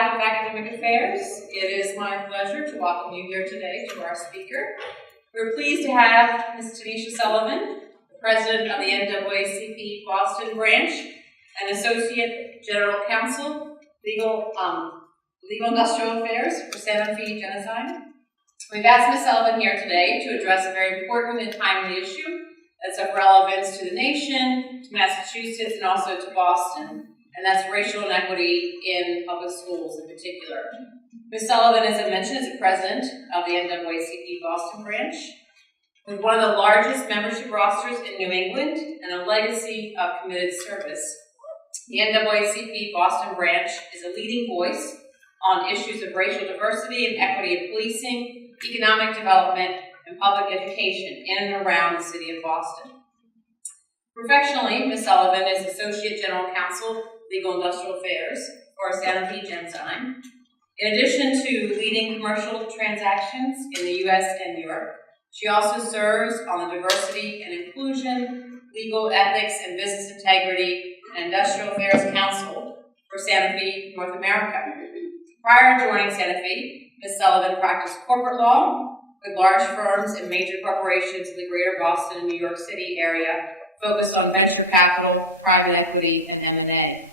behalf of Academic Affairs, it is my pleasure to welcome you here today to our speaker. We're pleased to have Ms. TSullivan, the President of the NAACP Boston Branch and Associate General Counsel, Legal Industrial Affairs for Santa Fe Genocide. We've asked Ms. Sullivan here today to address a very important and timely issue that's of relevance to the nation, to Massachusetts, and also to Boston, and that's racial inequity in public schools in particular. Ms. Sullivan, as I mentioned, is the president of the NAACP Boston Branch, with one of the largest membership rosters in New England and a legacy of committed service. The NAACP Boston Branch is a leading voice on issues of racial diversity and equity in policing, economic development, and public education in and around the city of Boston. Professionally, Ms. Sullivan is Associate General Counsel, Legal Industrial Affairs for Santa Fe Genocide. In addition to leading commercial transactions in the U.S. and Europe, she also serves on the Diversity and Inclusion, Legal Ethics and Business Integrity and Industrial Affairs Council for Santa Fe, North America. Prior to joining Santa Fe, Ms. Sullivan practiced corporate law with large firms and major corporations in the greater Boston and New York City area, focused on venture capital, private equity, and M&A.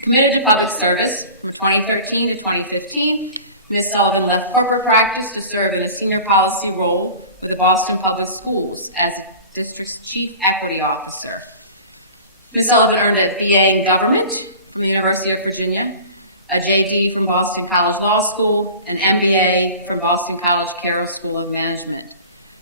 Committed to public service from 2013 to 2015, Ms. Sullivan left corporate practice to serve in a senior policy role for the Boston Public Schools as District's Chief Equity Officer. Ms. Sullivan earned a BA in Government from the University of Virginia, a JD from Boston College Law School, an MBA from Boston College Carroll School of Management.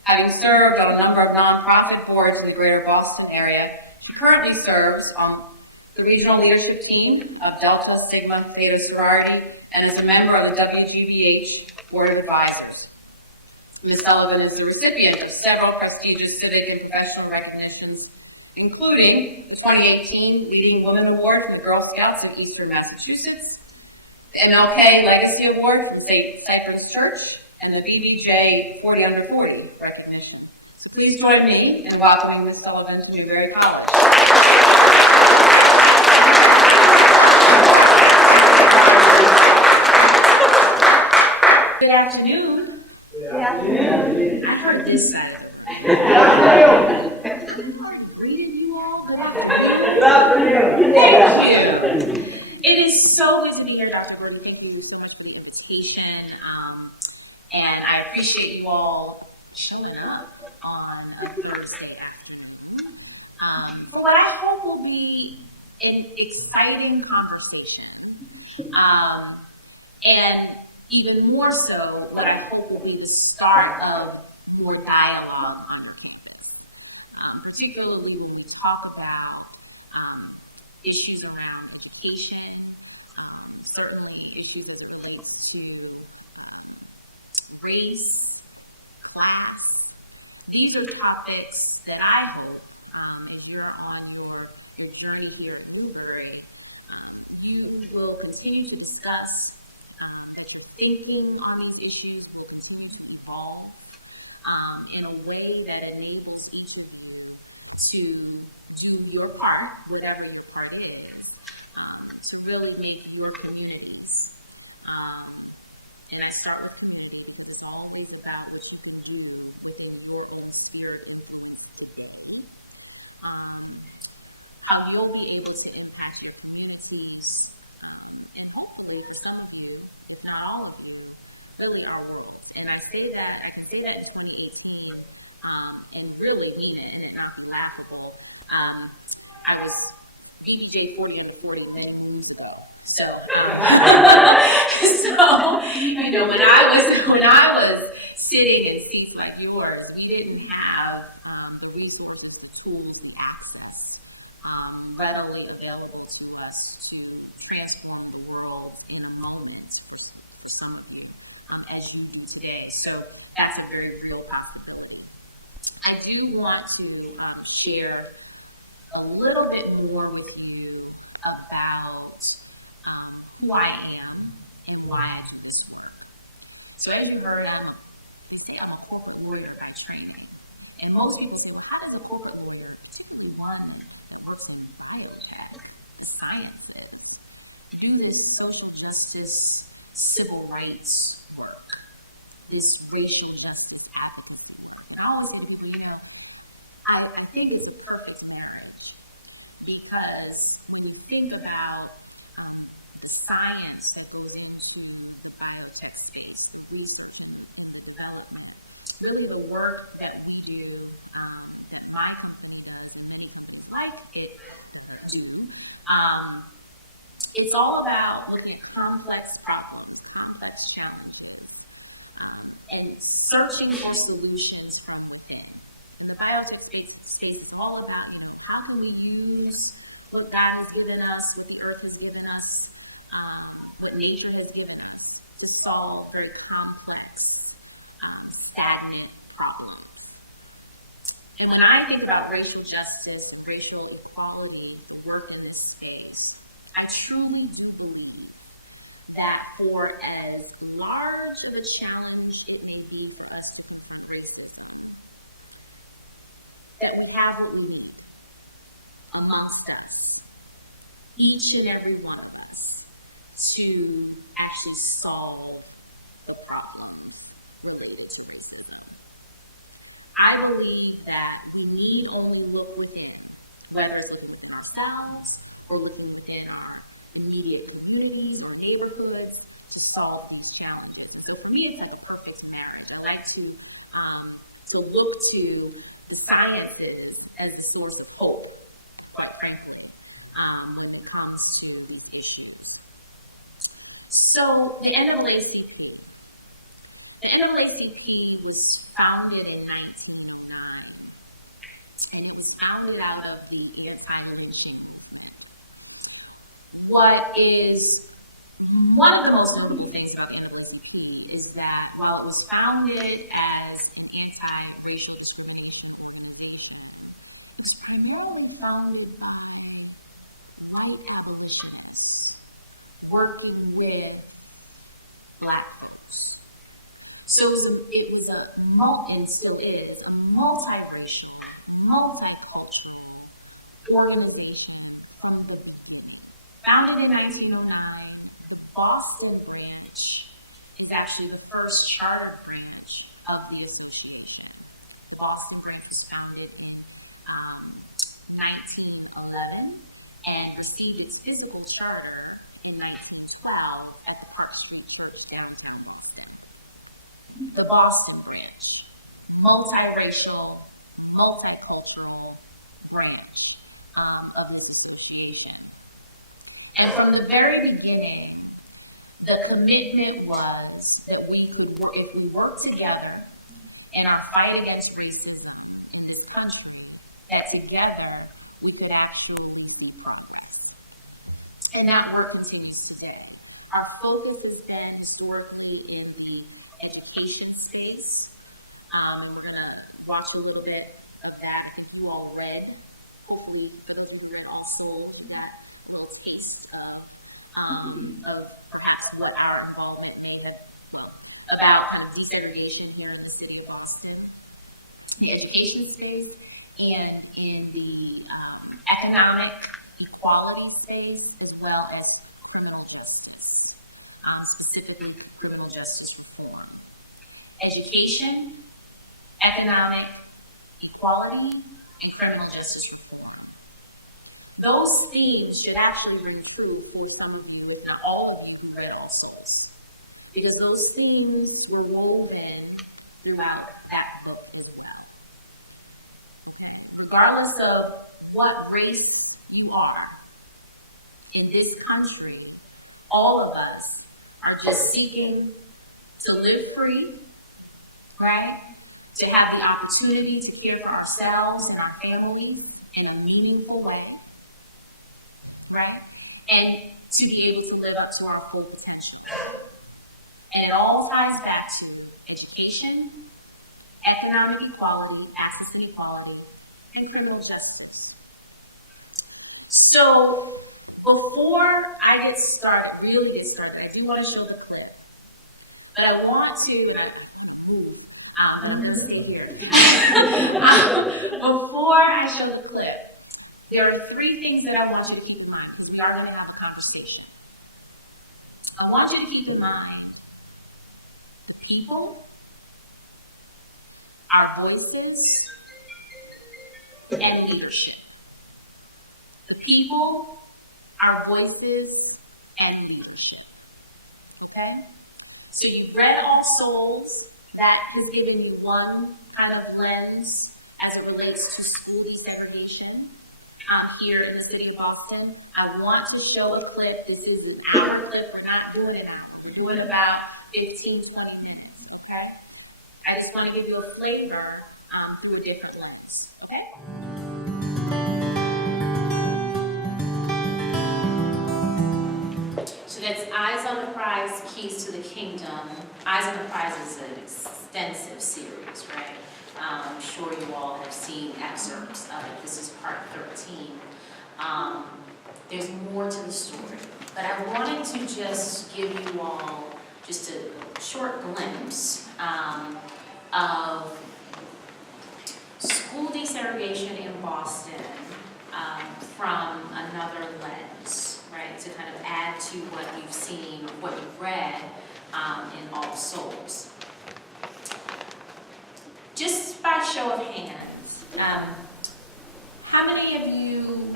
Having served on a number of nonprofit boards in the greater Boston area, she currently serves on the regional leadership team of Delta Sigma Theta Sorority and is a member of the WGBH Board of Advisors. Ms. Sullivan is the recipient of several prestigious civic and professional recognitions, including the 2018 Leading Women Award from the Girl Scouts of Eastern Massachusetts, the MLK Legacy Award from St. Cyprian's Church, and the BBJ 40 Under 40 recognition. So please join me in welcoming Ms. Sullivan to Newberry College. Good afternoon. Good afternoon. I heard this side. Good afternoon. Thank you. It is so good to be here, Dr. Gordon. Thank you so much for the invitation. And I appreciate you all showing up on a Thursday afternoon for what I hope will be an exciting conversation. And even more so, what I hope will be the start of more dialogue on our campus, particularly when we talk about issues around education, certainly issues as it relates to race, class. These are topics that I hope, if you're on your journey here at Newberry, you will continue to discuss as you're thinking on these issues, will continue to evolve in a way that enables each of you to do your part, whatever your part is, to really make your communities. And I start with community because it's always about what you can do with the good and spirit of the community. How you'll be able to impact your communities, and hopefully for some of you, but not all of you, really our world. And I can say that in 2018, and really mean it, and it's not laughable. I was BBJ 40 Under 40 10 years ago. So, when I was sitting in seats like yours, we didn't have the resources, tools, and access readily available to us to transform the world in a moment for some of you, as you do today. So that's a very real possibility. I do want to share a little bit more with you about who I am and why I do this work. So as you heard, I'm a corporate lawyer by training. And most people say, well, how does a corporate lawyer do one that works in the biotech, science, do this social justice, civil rights work, this racial justice advocacy. And all this can be, I think it's a perfect marriage, because when you think about the science that goes into the biotech space, research and development, really the work that we do, that my company does, and many like it are doing, it's all about looking at complex problems, complex challenges, and searching for solutions from within. The biotech space is all about, how can we use what God has given us, what the earth has given us, what nature has given us, to solve very complex, stagnant problems. And when I think about racial justice, racial equality, the work in this space, I truly do believe that for as large of a challenge it may be for us to be racism, that we have a leader amongst us, each and every one of us, to actually solve the problems related to racism. I believe that we need only look within, whether it's within ourselves or within our immediate communities or neighborhoods, to solve these challenges. So for me, it's like a perfect marriage. I like to look to the sciences as a source of hope, quite frankly, when it comes to these issues. So the NAACP. The NAACP was founded in 1909, and it was founded out of the anti-lynching. What is one of the most notable things about the NAACP is that while it was founded as an anti-racial discrimination organization, it was primarily founded by white abolitionists working with Black folks. So it was and still is, a multiracial, multicultural organization from the founded in 1909. The Boston branch is actually the first charter branch of the association. The Boston branch was founded in 1911 and received its physical charter in 1912 at the Park Street Church downtown. The Boston branch, multiracial, multicultural branch of this association. And from the very beginning, the commitment was that we would work, if we work together in our fight against racism in this country, that together we could actually do some progress. And that work continues today. Our focus has been historically in the education space. We're going to watch a little bit of that if you all read. Hopefully, for those of you who also that little taste of perhaps what our involvement made about desegregation here in the city of Boston, the education space, and in the economic equality space, as well as criminal justice, specifically criminal justice reform. Education, economic equality, and criminal justice reform. Those themes should actually ring true for some of you, if not all of you who read All Souls, because those themes were woven throughout that book. Regardless of what race you are in this country, all of us are just seeking to live free, right? To have the opportunity to care for ourselves and our families in a meaningful way, right? And to be able to live up to our full potential. And it all ties back to education, economic equality, access and equality, and criminal justice. So before I really get started, I do want to show the clip. But I want to, I'm going to stay here. Before I show the clip, there are three things that I want you to keep in mind, because we are going to have a conversation. I want you to keep in mind, people, our voices, and leadership. The people, our voices, and leadership. Okay? So you've read All Souls. That has given you one kind of lens as it relates to school desegregation here in the city of Boston. I want to show a clip. This is an hour clip. We're not doing an hour. We're doing about 15, 20 minutes. Okay? I just want to give you a flavor through a different lens. Okay? So that's Eyes on the Prize, Keys to the Kingdom. Eyes on the Prize is an extensive series, right? I'm sure you all have seen excerpts of it. This is part 13. There's more to the story, but I wanted to just give you all just a short glimpse of school desegregation in Boston from another lens, right? To kind of add to what you've seen, what you've read in All Souls. Just by show of hands, how many of you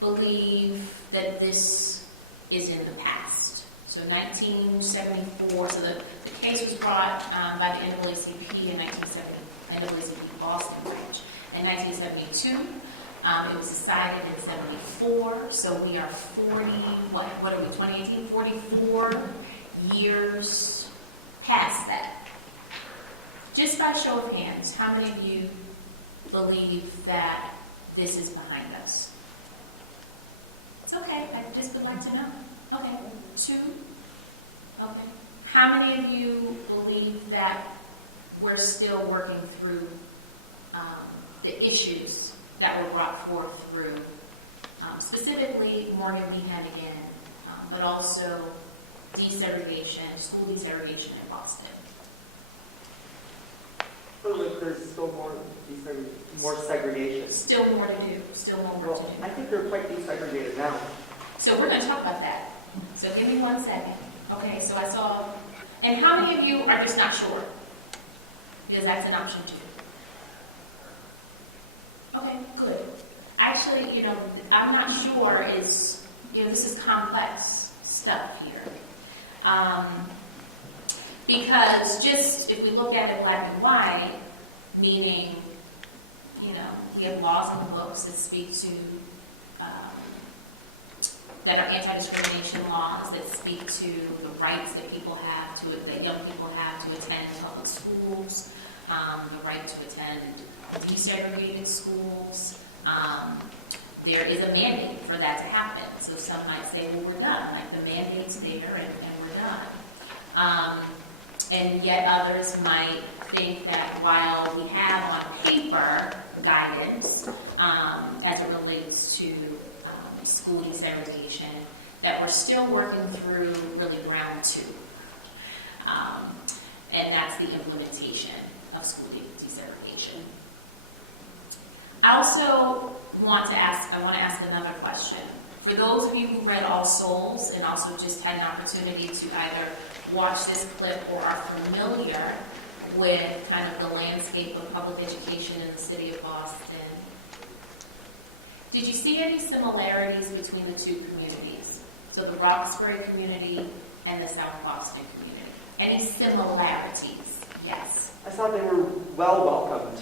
believe that this is in the past? So 1974, so the case was brought by the NAACP in 1970, NAACP Boston branch. In 1972, it was decided in 74, so we are 40, what are we, 2018? 44 years past that. Just by show of hands, how many of you believe that this is behind us? It's okay, I just would like to know. Okay, 2? Okay. How many of you believe that we're still working through the issues that were brought forth through specifically Morgan v. Hannigan, but also desegregation, school desegregation in Boston? There's still more segregation. Still more to do, still more work to do. I think they're quite desegregated now. So we're going to talk about that. So give me 1 second. Okay, so I saw, and how many of you are just not sure? Because that's an option too. Okay, good. Actually, I'm not sure is, this is complex stuff here. Because just if we look at it black and white, meaning, we have laws in the books that speak to, that are anti-discrimination laws, that speak to the rights that people have that young people have to attend public schools, the right to attend desegregated schools. There is a mandate for that to happen. So some might say, well, we're done. Like the mandate's there and we're done. And yet others might think that while we have on paper guidance as it relates to school desegregation, that we're still working through really round 2. And that's the implementation of school desegregation. I also want to ask another question. For those of you who read All Souls and also just had an opportunity to either watch this clip or are familiar with kind of the landscape of public education in the city of Boston, did you see any similarities between the two communities? So the Roxbury community and the South Boston community. Any similarities? Yes. I thought they were well welcomed.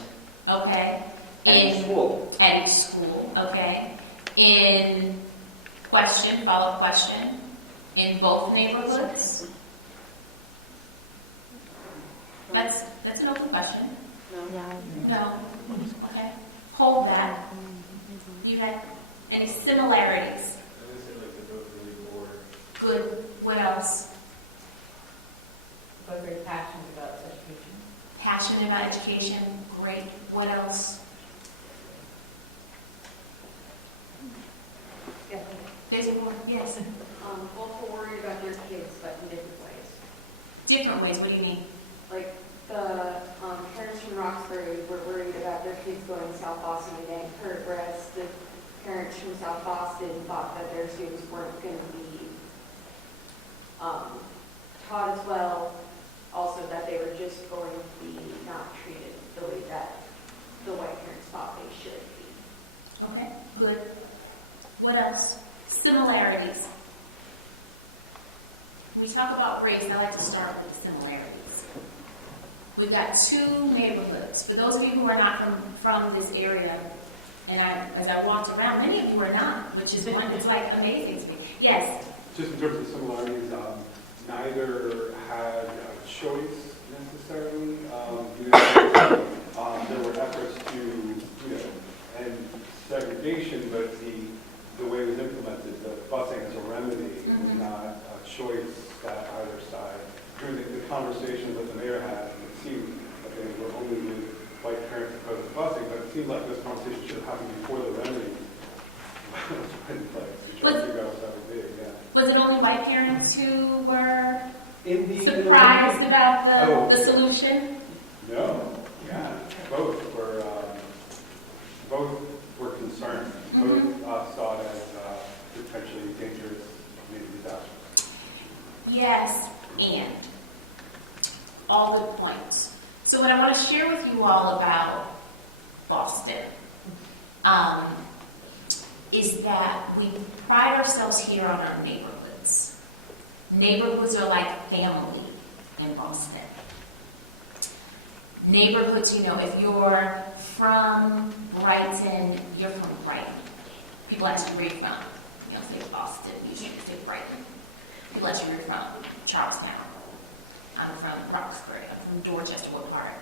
Okay. At each school. At each school, okay. In follow-up question, in both neighborhoods? That's an open question. No. Okay. Hold that. You had any similarities? I would say like they're both really poor. Good. What else? But very passionate about education. Passionate about education. Great. What else? Yeah. There's more. Yes. Also worried about their kids, but in different ways. Different ways. What do you mean? Like the parents from Roxbury were worried about their kids going to South Boston and getting hurt, whereas the parents from South Boston thought that their students weren't going to be taught as well, also that they were just going to be not treated the way that the white parents thought they should be. Okay, good. What else? Similarities. When we talk about race, I like to start with similarities. We've got two neighborhoods. For those of you who are not from this area, and as I walked around, many of you are not, which is it's like amazing to me. Yes? Just in terms of similarities, neither had a choice necessarily. There were efforts to, end segregation, but the way it was implemented, the busing as a remedy, was not a choice that either side. Through the conversations that the mayor had, it seemed that they were only with white parents opposed to busing, but it seemed like this conversation should have happened before the remedy was put in place. To try to figure out what that would be, yeah. Was it only white parents who were Indeed. surprised about the solution? No, yeah, both were concerned. Both saw it as potentially dangerous, maybe disastrous. Yes, and all good points. So what I want to share with you all about Boston is that we pride ourselves here on our neighborhoods. Neighborhoods are like family in Boston. Neighborhoods, if you're from Brighton, you're from Brighton. People ask you where you're from. You don't say Boston, you usually say Brighton. People ask you where you're from. Charlestown. I'm from Roxbury. I'm from Dorchester. What part?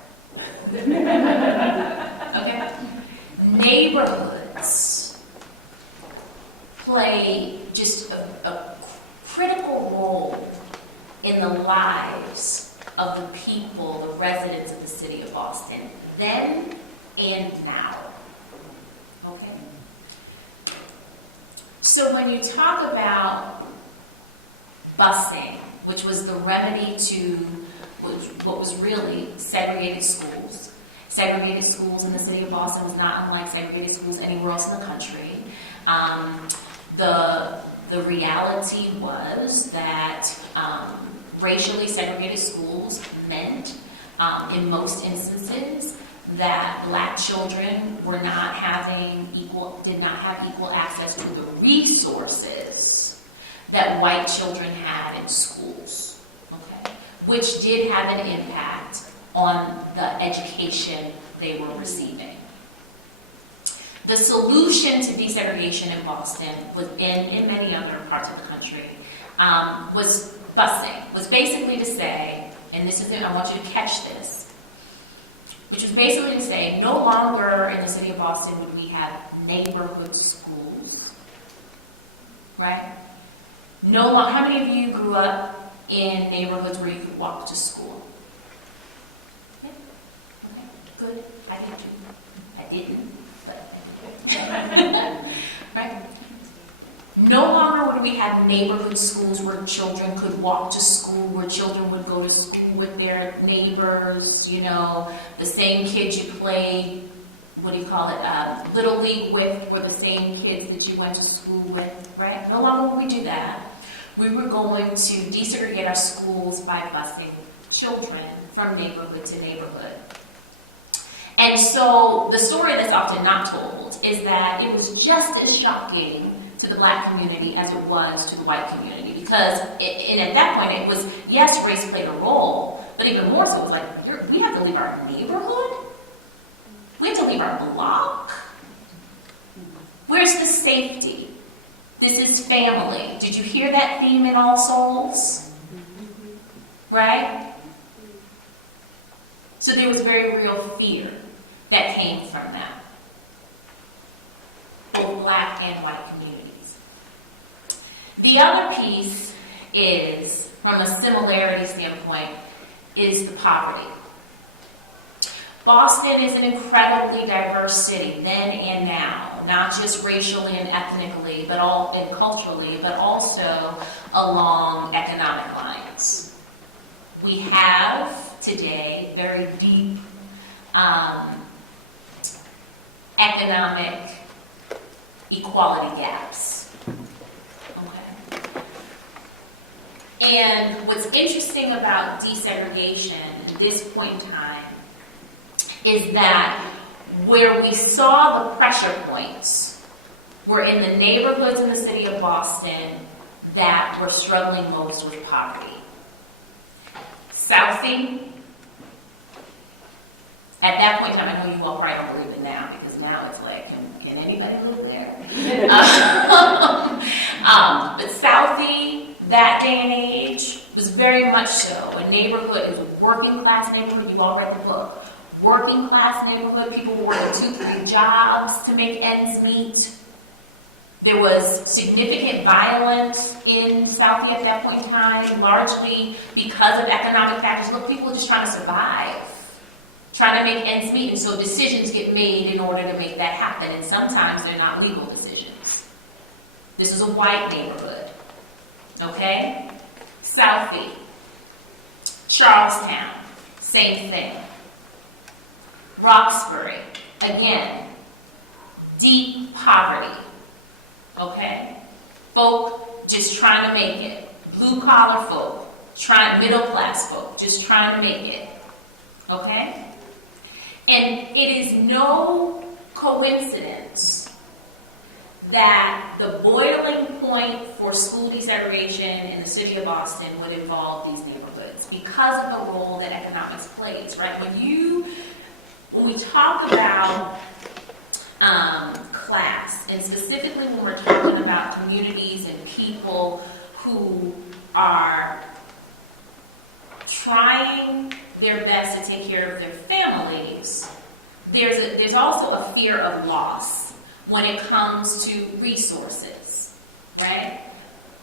Okay? Neighborhoods play just a critical role in the lives of the people, the residents of the city of Boston, then and now. Okay? So when you talk about busing, which was the remedy to what was really segregated schools. Segregated schools in the city of Boston was not unlike segregated schools anywhere else in the country. The reality was that racially segregated schools meant, in most instances, that Black children did not have equal access to the resources that white children had in schools, okay? Which did have an impact on the education they were receiving. The solution to desegregation in Boston, in many other parts of the country, was busing. Was basically to say, and this is it, I want you to catch this, which was basically to say, no longer in the city of Boston would we have neighborhood schools, right? No longer. How many of you grew up in neighborhoods where you could walk to school? Yeah? Okay, good. I did too. I didn't, but I did. Right? No longer would we have neighborhood schools where children could walk to school, where children would go to school with their neighbors, the same kids you played, Little League with were the same kids that you went to school with, right? No longer would we do that. We were going to desegregate our schools by busing children from neighborhood to neighborhood. And so the story that's often not told is that it was just as shocking to the Black community as it was to the white community. Because at that point it was, yes, race played a role, but even more so it was like, we have to leave our neighborhood? We have to leave our block? Where's the safety? This is family. Did you hear that theme in All Souls? Right? So there was very real fear that came from that. Both Black and white communities. The other piece is, from a similarity standpoint, is the poverty. Boston is an incredibly diverse city, then and now, not just racially and ethnically, and culturally, but also along economic lines. We have today very deep economic equality gaps. Okay. And what's interesting about desegregation at this point in time is that where we saw the pressure points were in the neighborhoods in the city of Boston that were struggling most with poverty. Southie, at that point in time, I know you all probably don't believe it now, because now it's like, can anybody live there? But Southie, that day and age, was very much so a neighborhood. It was a working class neighborhood. You all read the book. Working class neighborhood. People were working 2-3 jobs to make ends meet. There was significant violence in Southie at that point in time, largely because of economic factors. Look, people are just trying to survive, trying to make ends meet, and so decisions get made in order to make that happen, and sometimes they're not legal decisions. This is a white neighborhood, okay? Southie, Charlestown, same thing. Roxbury, again, deep poverty, okay? Folk just trying to make it. Blue-collar folk, middle-class folk, just trying to make it, okay? And it is no coincidence that the boiling point for school desegregation in the city of Boston would involve these neighborhoods because of the role that economics plays, right? When we talk about class, and specifically when we're talking about communities and people who are trying their best to take care of their families, there's also a fear of loss when it comes to resources, right?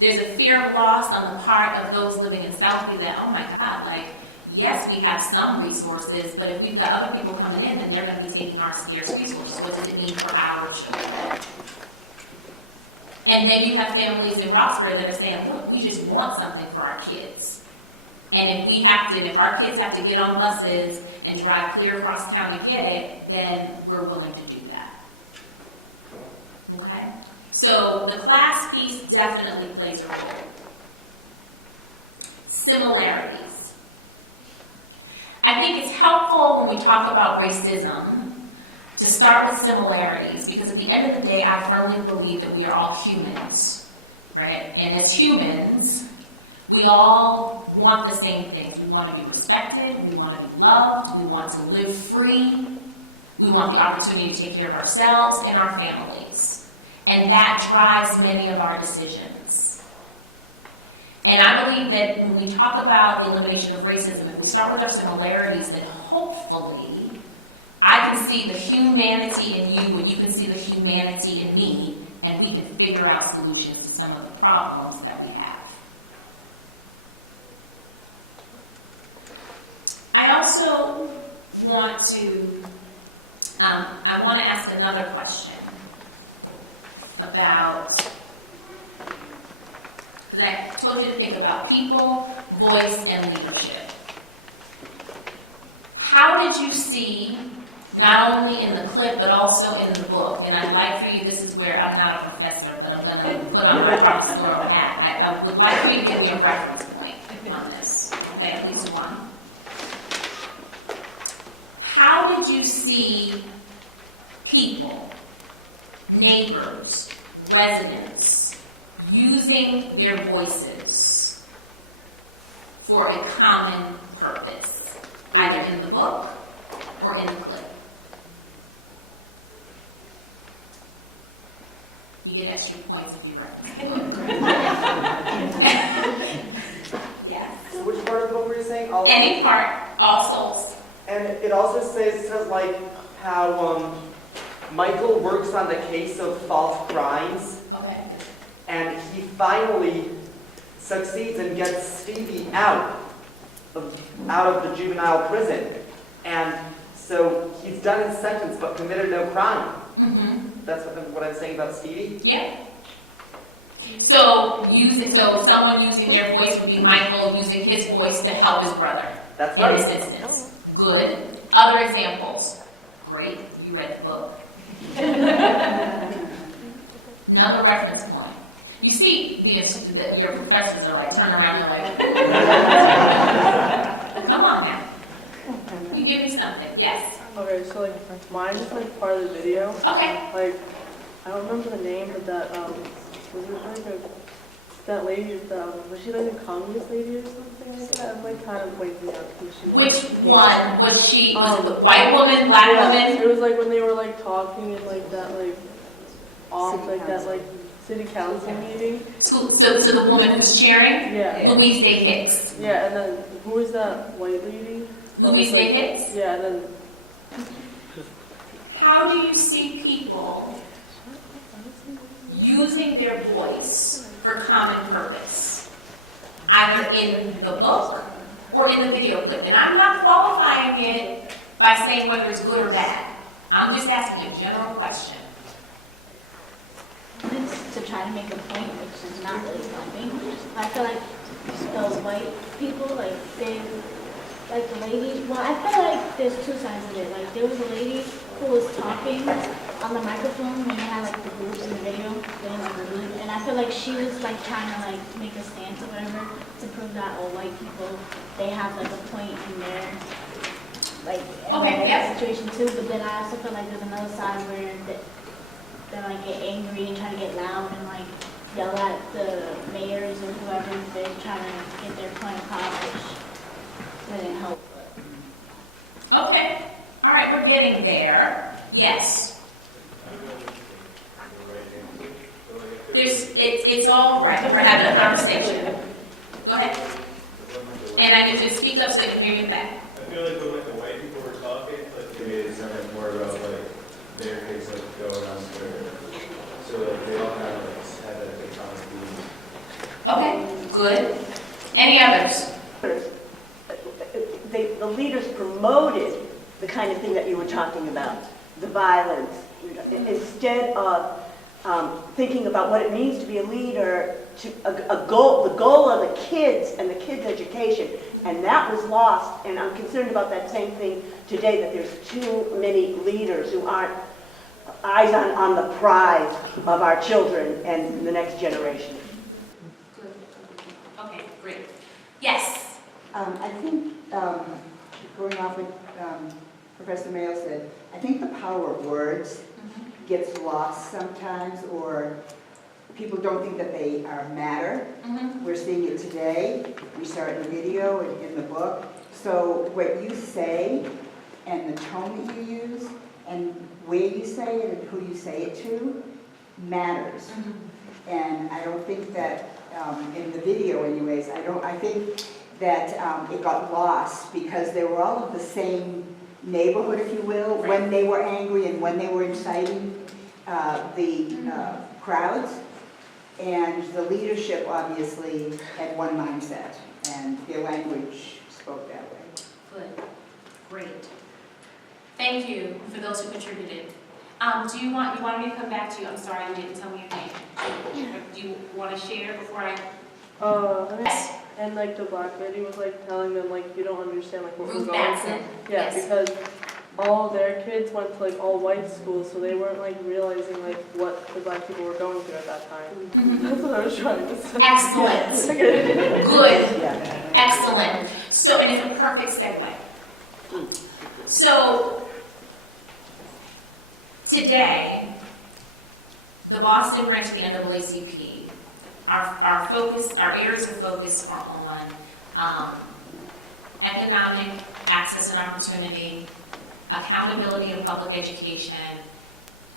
There's a fear of loss on the part of those living in Southie that, oh my God, like, yes, we have some resources, but if we've got other people coming in, then they're going to be taking our scarce resources. What does it mean for our children? And then you have families in Roxbury that are saying, look, we just want something for our kids. And if our kids have to get on buses and drive clear across town to get it, then we're willing to do that. Okay? So the class piece definitely plays a role. Similarities. I think it's helpful when we talk about racism to start with similarities, because at the end of the day, I firmly believe that we are all humans, right? And as humans, we all want the same things. We want to be respected, we want to be loved, we want to live free, we want the opportunity to take care of ourselves and our families. And that drives many of our decisions. And I believe that when we talk about the elimination of racism, if we start with our similarities, then hopefully I can see the humanity in you and you can see the humanity in me, and we can figure out solutions to some of the problems that we have. I also want to ask another question about, because I told you to think about people, voice, and leadership. How did you see, not only in the clip, but also in the book, and I'd like for you, this is where I'm not a professor, but I'm going to put on my professorial hat. I would like for you to give me a reference point on this, okay, at least one. How did you see people, neighbors, residents, using their voices for a common purpose, either in the book or in the clip? You get extra points if you reference the book. Yes. Which part of the book were you saying? Any part, all souls. And it also says like how Michael works on the case of false crimes, Okay. and he finally succeeds and gets Stevie out of the juvenile prison. And so he's done his sentence but committed no crime. Mm-hmm. That's what I'm saying about Stevie. Yeah. So someone using their voice would be Michael using his voice to help his brother. That's in right. this instance. Good. Other examples. Great. You read the book. Another reference point. You see, your professors are like, turn around and like, come on now. You give me something. Yes. Okay, so like mine is like part of the video. Okay. Like I don't remember the name, but that was it like that lady was she like a communist lady or something like that? I'm like kind of blanking out who she was. Which one was she? Was it the white woman, black yeah, woman? It was like when they were like talking in like that like off like that like city council meeting. So the woman who's chairing? Yeah. Louise Day Hicks. Yeah, and then who was that white lady? Louise Day Hicks? Yeah, and then how do you see people using their voice for common purpose? Either in the book or in the video clip. And I'm not qualifying it by saying whether it's good or bad. I'm just asking a general question. It's to try to make a point, which is not really helping. I feel like the white people, like they, like the lady, well, I feel like there's two sides of it. Like there was a lady who was talking on the microphone when they had like the groups in the video, and I feel like she was like trying to like make a stance or whatever to prove that all white people, they have like a point in their, like, in their situation too. But then I also feel like there's another side where they like get angry and try to get loud and like yell at the mayors or whoever they're trying to get their point accomplished. Didn't help. Okay. All right, we're getting there. Yes. It's all right. We're having a conversation. Go ahead. And I need you to speak up so they can hear you back. I feel like when like the white people were talking, like to me it sounded more about like their case like going on Twitter. So like they all kind of like had that big common theme. Okay, good. Any others? The leaders promoted the kind of thing that you were talking about, the violence, instead of thinking about what it means to be a leader, the goal of the kids and the kids' education, and that was lost. And I'm concerned about that same thing today, that there's too many leaders who aren't eyes on the prize of our children and the next generation. Good. Okay, great. Yes. I think, going off what Professor Mayo said, I think the power of words gets lost sometimes, or people don't think that they matter. We're seeing it today. We saw it in the video and in the book. So what you say and the tone that you use and where you say it and who you say it to matters. And I don't think that in the video anyways, I think that it got lost because they were all of the same neighborhood, if you will, when they were angry and when they were inciting the crowds. And the leadership obviously had one mindset, and their language spoke that way. Good. Great. Thank you for those who contributed. Do you wanted me to come back to you? I'm sorry, you didn't tell me your name. Do you want to share before I? Yes. And like the black lady was like telling them like you don't understand like what we're Ruth going Batson. through. Yeah, Yes. because all their kids went to like all white schools, so they weren't like realizing like what the black people were going through at that time. That's what I was trying to say. Excellent. Good. Excellent. So, and it's a perfect segue. So, today, the Boston branch of the NAACP, our focus, our areas of focus are on economic access and opportunity, accountability in public education,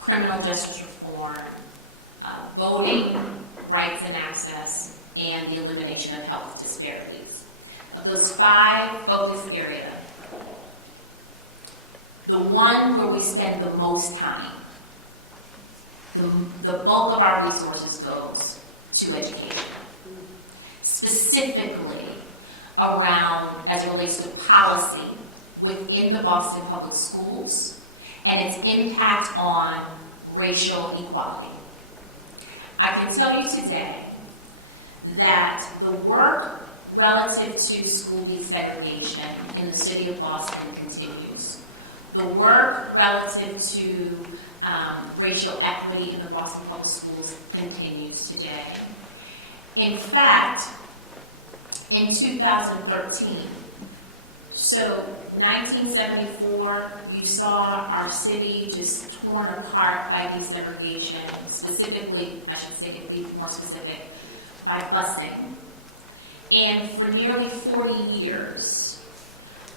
criminal justice reform, voting rights and access, and the elimination of health disparities. Of those 5 focus areas, the one where we spend the most time, the bulk of our resources goes to education. Specifically around, as it relates to policy within the Boston Public Schools and its impact on racial equality. I can tell you today that the work relative to school desegregation in the city of Boston continues. the work relative to racial equity in the Boston Public Schools continues today. In fact, in 2013, so 1974, you saw our city just torn apart by desegregation, specifically, I should say to be more specific, by busing. And for nearly 40 years,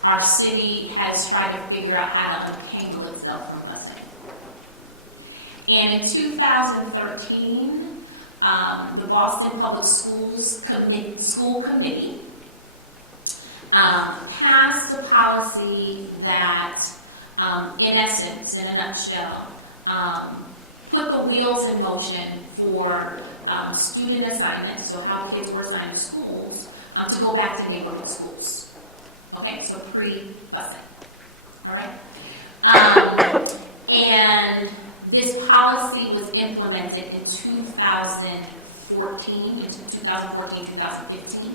our city has tried to figure out how to untangle itself from busing. And in 2013, the Boston Public Schools School Committee passed a policy that, in essence, in a nutshell, put the wheels in motion for student assignments, so how kids were assigned to schools, to go back to neighborhood schools. Okay, so pre-busing, all right? And this policy was implemented in 2014, into 2014-2015.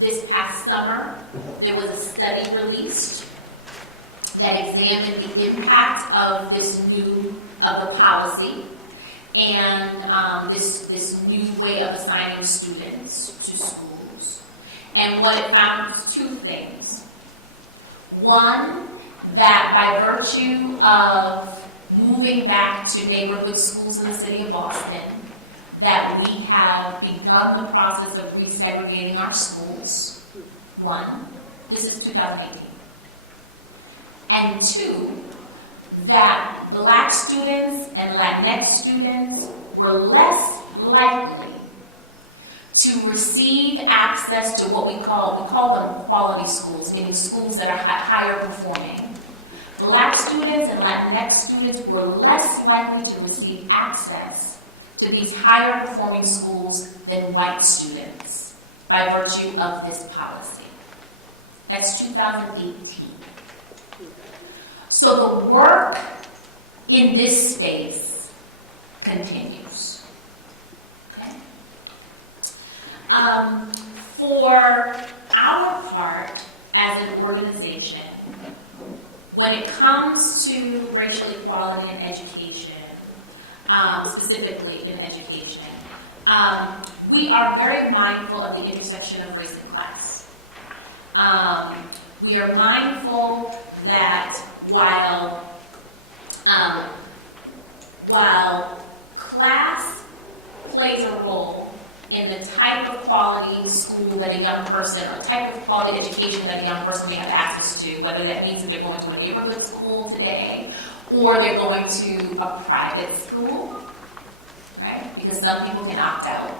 This past summer, there was a study released that examined the impact of the policy and this new way of assigning students to schools. And what it found was two things. One, that by virtue of moving back to neighborhood schools in the city of Boston, that we have begun the process of resegregating our schools. One, this is 2018. And two, that Black students and Latinx students were less likely to receive access to what we call them quality schools, meaning schools that are higher performing. Black students and Latinx students were less likely to receive access to these higher performing schools than white students by virtue of this policy. That's 2018. So the work in this space continues. Okay? For our part as an organization, when it comes to racial equality in education, specifically in education, we are very mindful of the intersection of race and class. We are mindful that while class plays a role in the type of quality school that a young person, or type of quality education that a young person may have access to, whether that means that they're going to a neighborhood school today, or they're going to a private school, right? Because some people can opt out.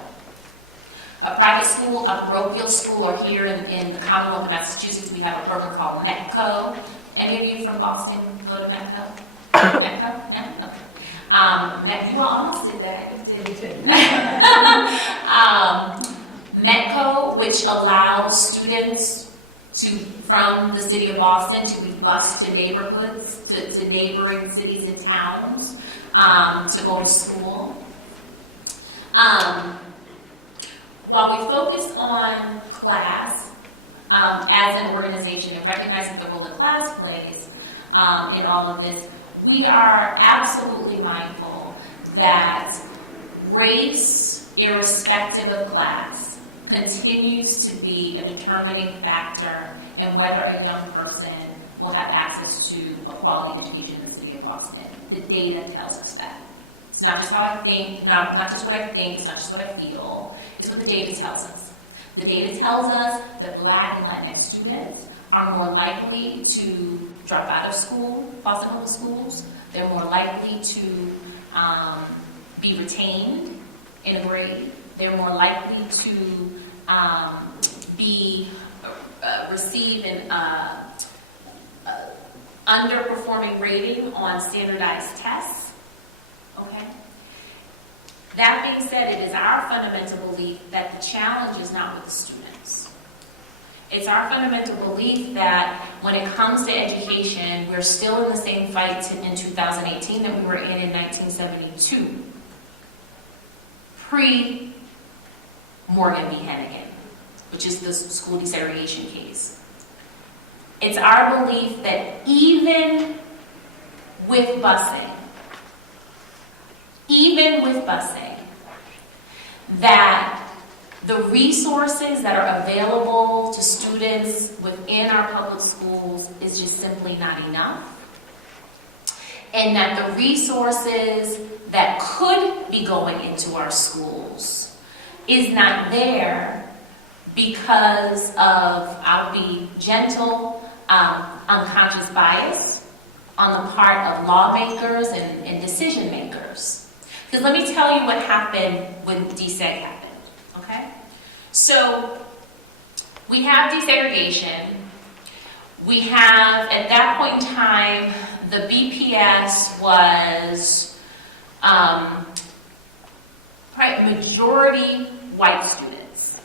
A private school, a parochial school, or here in the Commonwealth of Massachusetts, we have a program called METCO. Any of you from Boston go to METCO? METCO? No? Okay. You all almost did that. You did. METCO, which allows students from the city of Boston to be bused to neighborhoods, to neighboring cities and towns, to go to school. While we focus on class as an organization and recognize that the role that class plays in all of this, we are absolutely mindful that race, irrespective of class, continues to be a determining factor in whether a young person will have access to a quality education in the city of Boston. The data tells us that. It's not just how I think, not just what I think, it's not just what I feel, it's what the data tells us. The data tells us that Black and Latinx students are more likely to drop out of school, Boston Public Schools. They're more likely to be retained in a grade. They're more likely to receive an underperforming rating on standardized tests. Okay? That being said, it is our fundamental belief that the challenge is not with the students. It's our fundamental belief that when it comes to education, we're still in the same fight in 2018 that we were in 1972, pre-Morgan v. Hennigan, which is the school desegregation case. It's our belief that even with busing, even with busing, that the resources that are available to students within our public schools is just simply not enough. And that the resources that could be going into our schools is not there because of, I'll be gentle, unconscious bias on the part of lawmakers and decision makers. Because let me tell you what happened when deseg happened, okay? So we have desegregation. We have, at that point in time, the BPS was majority white students,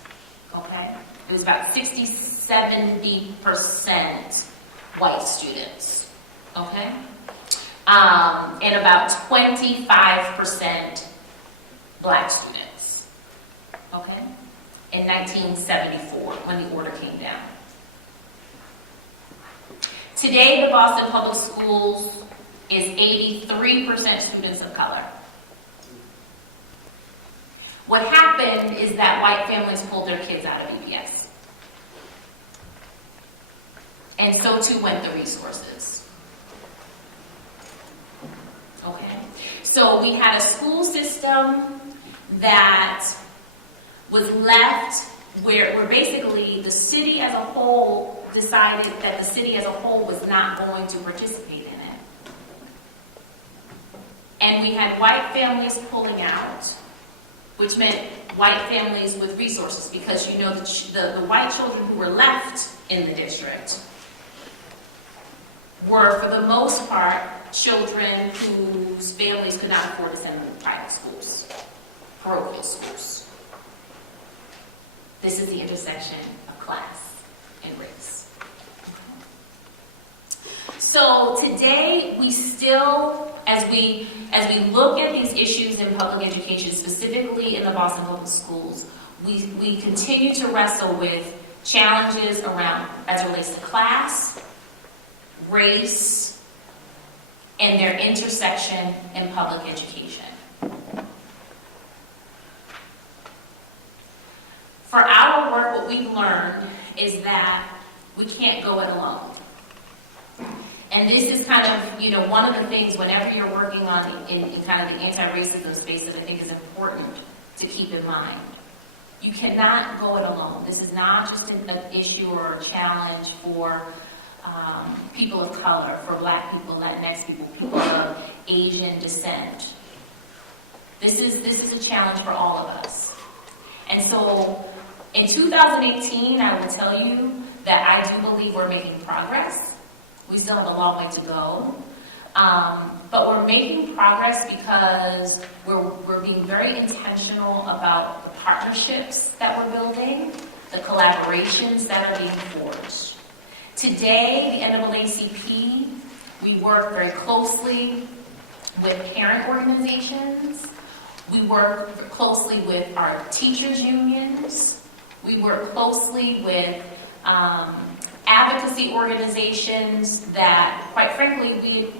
okay? It was about 60-70% white students, okay? And about 25% black students, okay? In 1974, when the order came down. Today, the Boston Public Schools is 83% students of color. What happened is that white families pulled their kids out of BPS. And so too went the resources. Okay? So we had a school system that was left where basically the city as a whole decided that the city as a whole was not going to participate in it. And we had white families pulling out, which meant white families with resources, because you know the white children who were left in the district were, for the most part, children whose families could not afford to send them to private schools, parochial schools. This is the intersection of class and race. So today, we still, as we look at these issues in public education, specifically in the Boston Public Schools, we continue to wrestle with challenges around, as it relates to class, race, and their intersection in public education. For our work, what we've learned is that we can't go it alone. And this is kind of, one of the things whenever you're working on in kind of the anti-racism space that I think is important to keep in mind. You cannot go it alone. This is not just an issue or a challenge for people of color, for black people, Latinx people, people of Asian descent. This is a challenge for all of us. And so in 2018, I will tell you that I do believe we're making progress. We still have a long way to go. But we're making progress because we're being very intentional about the partnerships that we're building, the collaborations that are being forged. Today, the NAACP, we work very closely with parent organizations. We work closely with our teachers' unions. We work closely with advocacy organizations that, quite frankly,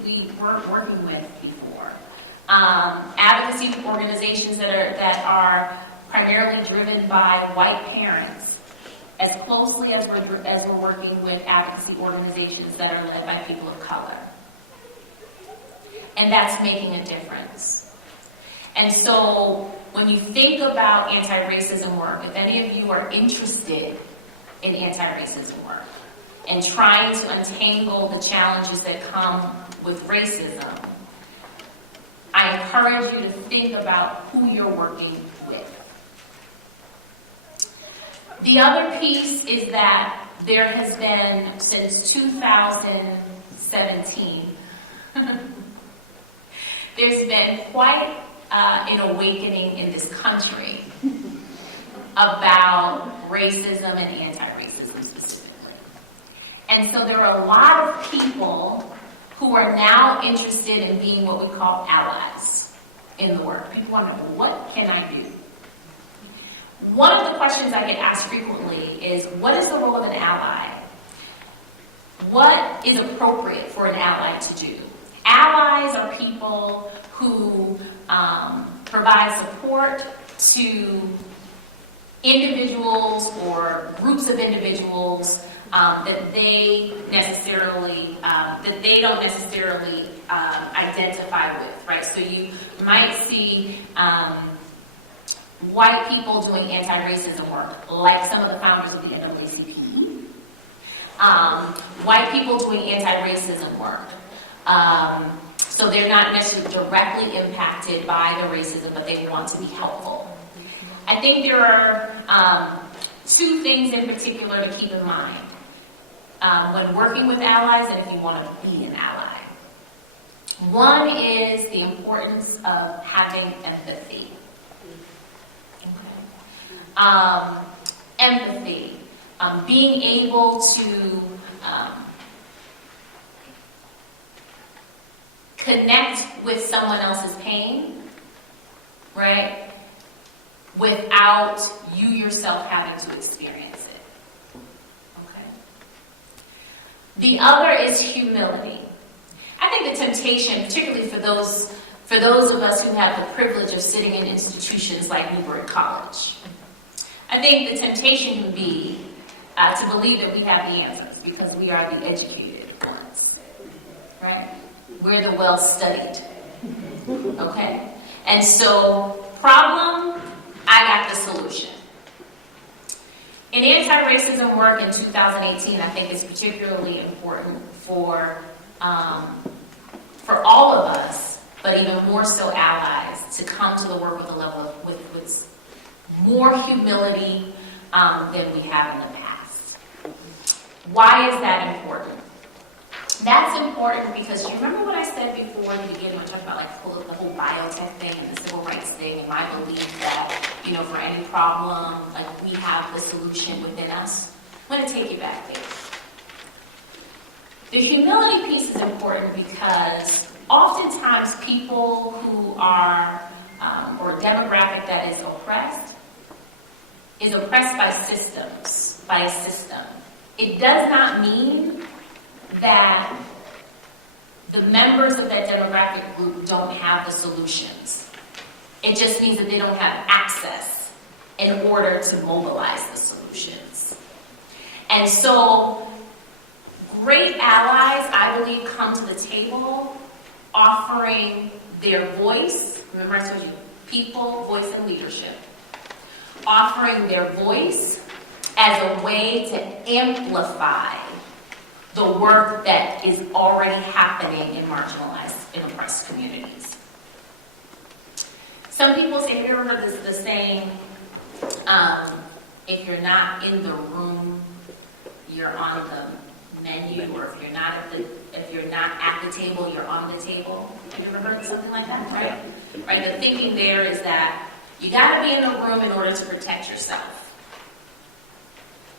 we weren't working with before. Advocacy organizations that are primarily driven by white parents, as closely as we're working with advocacy organizations that are led by people of color. And that's making a difference. And so when you think about anti-racism work, if any of you are interested in anti-racism work and trying to untangle the challenges that come with racism, I encourage you to think about who you're working with. The other piece is that there has been, since 2017, there's been quite an awakening in this country about racism and anti-racism specifically. And so there are a lot of people who are now interested in being what we call allies in the work. People want to know, what can I do? One of the questions I get asked frequently is, what is the role of an ally? What is appropriate for an ally to do? Allies are people who provide support to individuals or groups of individuals that they don't necessarily identify with, right? So you might see white people doing anti-racism work, like some of the founders of the NAACP. White people doing anti-racism work. So they're not necessarily directly impacted by the racism, but they want to be helpful. I think there are two things in particular to keep in mind when working with allies and if you want to be an ally. One is the importance of having empathy. Okay. Empathy. Being able to connect with someone else's pain, right? Without you yourself having to experience it. Okay. The other is humility. I think the temptation, particularly for those of us who have the privilege of sitting in institutions like Newburgh College, I think the temptation can be to believe that we have the answers because we are the educated ones, right? We're the well-studied, okay? And so, problem, I got the solution. In anti-racism work in 2018, I think it's particularly important for all of us, but even more so allies, to come to the work with a level of, with more humility than we have in the past. Why is that important? That's important because you remember what I said before in the beginning when I talked about like the whole biotech thing and the civil rights thing and my belief that, you know, for any problem, like we have the solution within us. I'm going to take you back there. The humility piece is important because oftentimes people who are, or a demographic that is oppressed by systems, by a system. It does not mean that the members of that demographic group don't have the solutions. It just means that they don't have access in order to mobilize the solutions. And so, great allies, I believe, come to the table offering their voice. Remember I told you, people, voice, and leadership. Offering their voice as a way to amplify the work that is already happening in marginalized and oppressed communities. Some people say, have you ever heard the saying, if you're not in the room, you're on the menu, or if you're not at the table, you're on the table. Have you ever heard something like that? Right? Right. The thinking there is that you got to be in the room in order to protect yourself.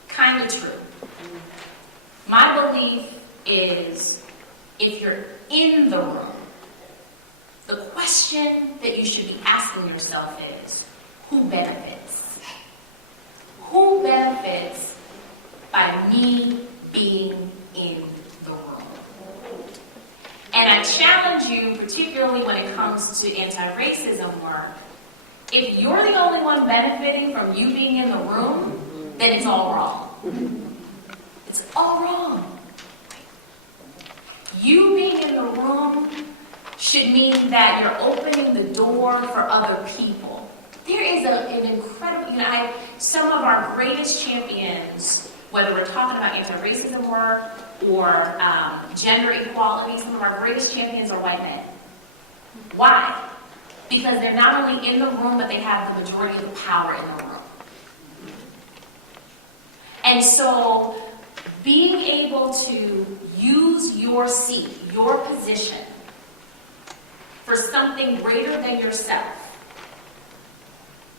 Kind of true. My belief is, if you're in the room, the question that you should be asking yourself is, who benefits? Who benefits by me being in the room? And I challenge you, particularly when it comes to anti-racism work, if you're the only one benefiting from you being in the room, then it's all wrong. It's all wrong. You being in the room should mean that you're opening the door for other people. There is an incredible, some of our greatest champions, whether we're talking about anti-racism work or gender equality, some of our greatest champions are white men. Why? Because they're not only in the room, but they have the majority of the power in the room. And so, being able to use your seat, your position, for something greater than yourself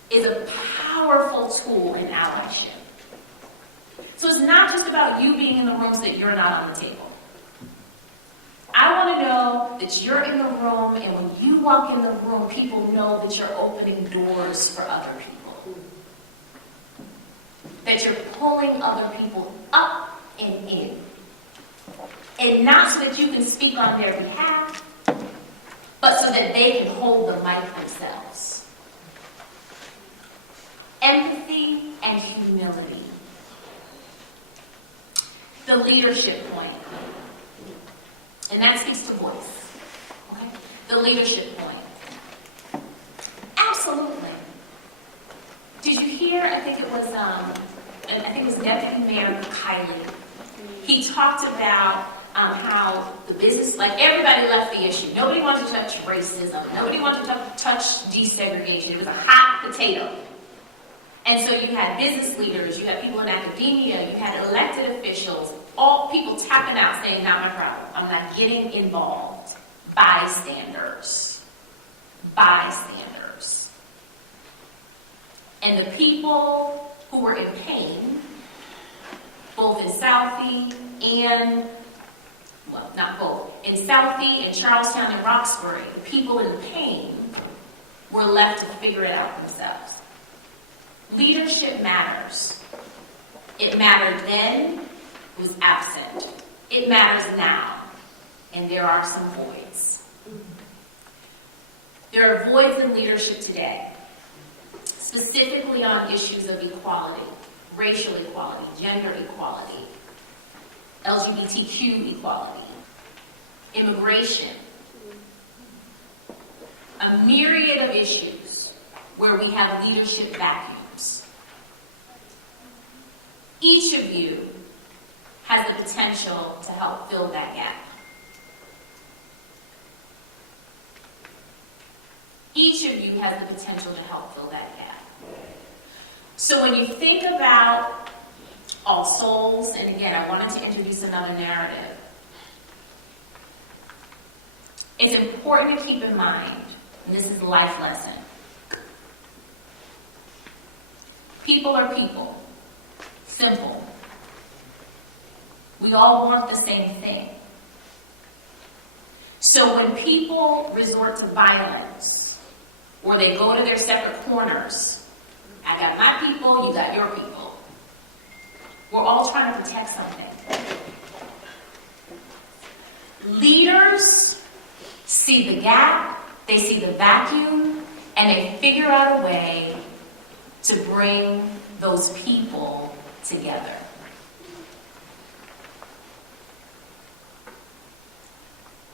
is a powerful tool in allyship. So it's not just about you being in the room so that you're not on the table. I want to know that you're in the room, and when you walk in the room, people know that you're opening doors for other people. That you're pulling other people up and in. And not so that you can speak on their behalf, but so that they can hold the mic themselves. Empathy and humility. The leadership point. And that speaks to voice. Okay? The leadership point. Absolutely. Did you hear, I think it was Deputy Mayor Kiley. He talked about how the business, like everybody left the issue. Nobody wanted to touch racism. Nobody wanted to touch desegregation. It was a hot potato. And so you had business leaders, you had people in academia, you had elected officials, all people tapping out saying, not my problem. I'm not getting involved. Bystanders. Bystanders. And the people who were in pain, both in Southie and, well, not both, in Southie, in Charlestown, and Roxbury, the people in pain were left to figure it out themselves. Leadership matters. It mattered then, it was absent. It matters now, and there are some voids. There are voids in leadership today, specifically on issues of equality, racial equality, gender equality, LGBTQ equality, immigration, a myriad of issues where we have leadership vacuums. Each of you has the potential to help fill that gap. Each of you has the potential to help fill that gap. So when you think about All Souls, and again, I wanted to introduce another narrative, it's important to keep in mind, and this is a life lesson, people are people. Simple. We all want the same thing. So when people resort to violence, or they go to their separate corners, I got my people, you got your people. We're all trying to protect something. Leaders see the gap, they see the vacuum, and they figure out a way to bring those people together.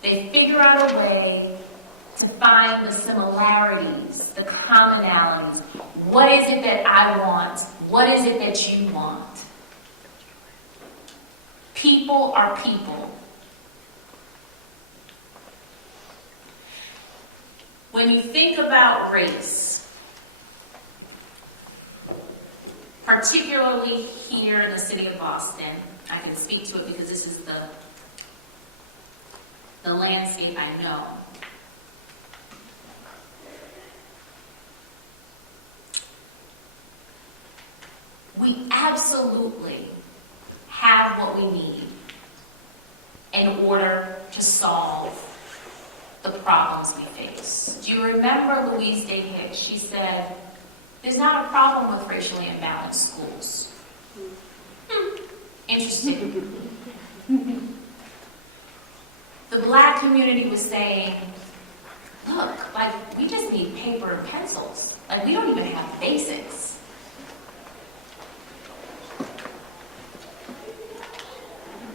They figure out a way to find the similarities, the commonalities. What is it that I want? What is it that you want? People are people. When you think about race, particularly here in the city of Boston, I can speak to it because this is the landscape I know. We absolutely have what we need in order to solve the problems we face. Do you remember Louise Day Hicks? She said, there's not a problem with racially imbalanced schools. Interesting. The Black community was saying, look, like, we just need paper and pencils. Like, we don't even have basics.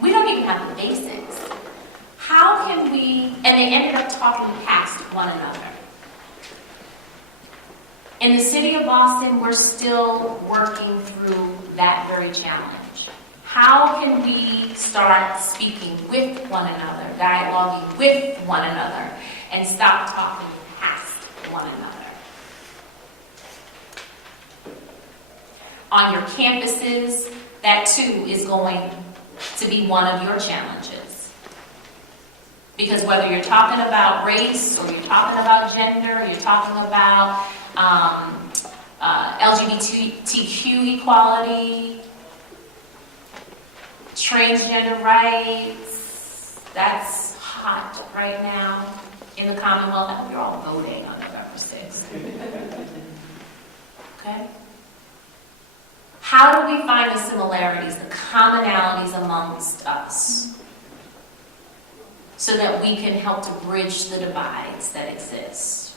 We don't even have the basics. How can we, and they ended up talking past one another. In the city of Boston, we're still working through that very challenge. How can we start speaking with one another, dialoguing with one another, and stop talking past one another? On your campuses, that too is going to be one of your challenges. Because whether you're talking about race, or you're talking about gender, or you're talking about LGBTQ equality, transgender rights, that's hot right now in the Commonwealth. I hope you're all voting on November 6th. Okay? How do we find the similarities, the commonalities amongst us, so that we can help to bridge the divides that exist.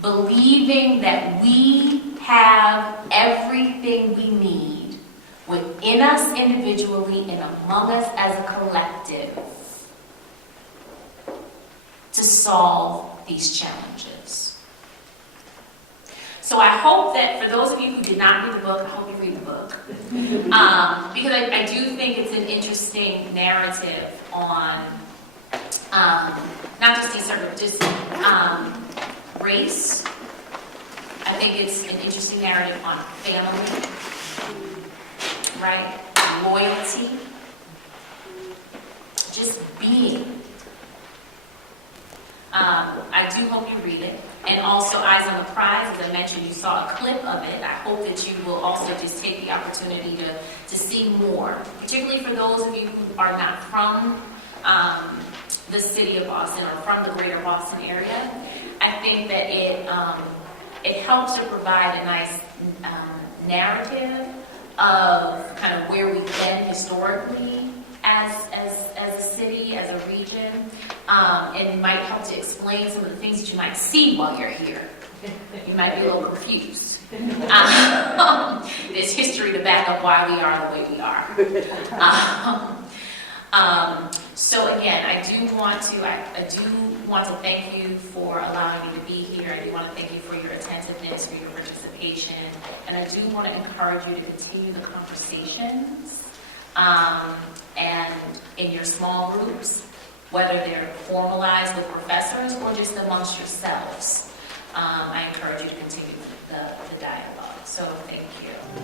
Believing that we have everything we need within us individually and among us as a collective to solve these challenges. So I hope that for those of you who did not read the book, I hope you read the book. Because I do think it's an interesting narrative on not just race. I think it's an interesting narrative on family, right? Loyalty, just being. I do hope you read it. And also Eyes on the Prize, as I mentioned, you saw a clip of it. I hope that you will also just take the opportunity to see more, particularly for those of you who are not from the city of Boston or from the greater Boston area. I think that it helps to provide a nice narrative of kind of where we've been historically as a city, as a region, and might help to explain some of the things that you might see while you're here. You might be a little confused. There's history to back up why we are the way we are. So again, I do want to thank you for allowing me to be here. I do want to thank you for your attentiveness, for your participation, and I do want to encourage you to continue the conversations and in your small groups, whether they're formalized with professors or just amongst yourselves. I encourage you to continue the dialogue. So thank you.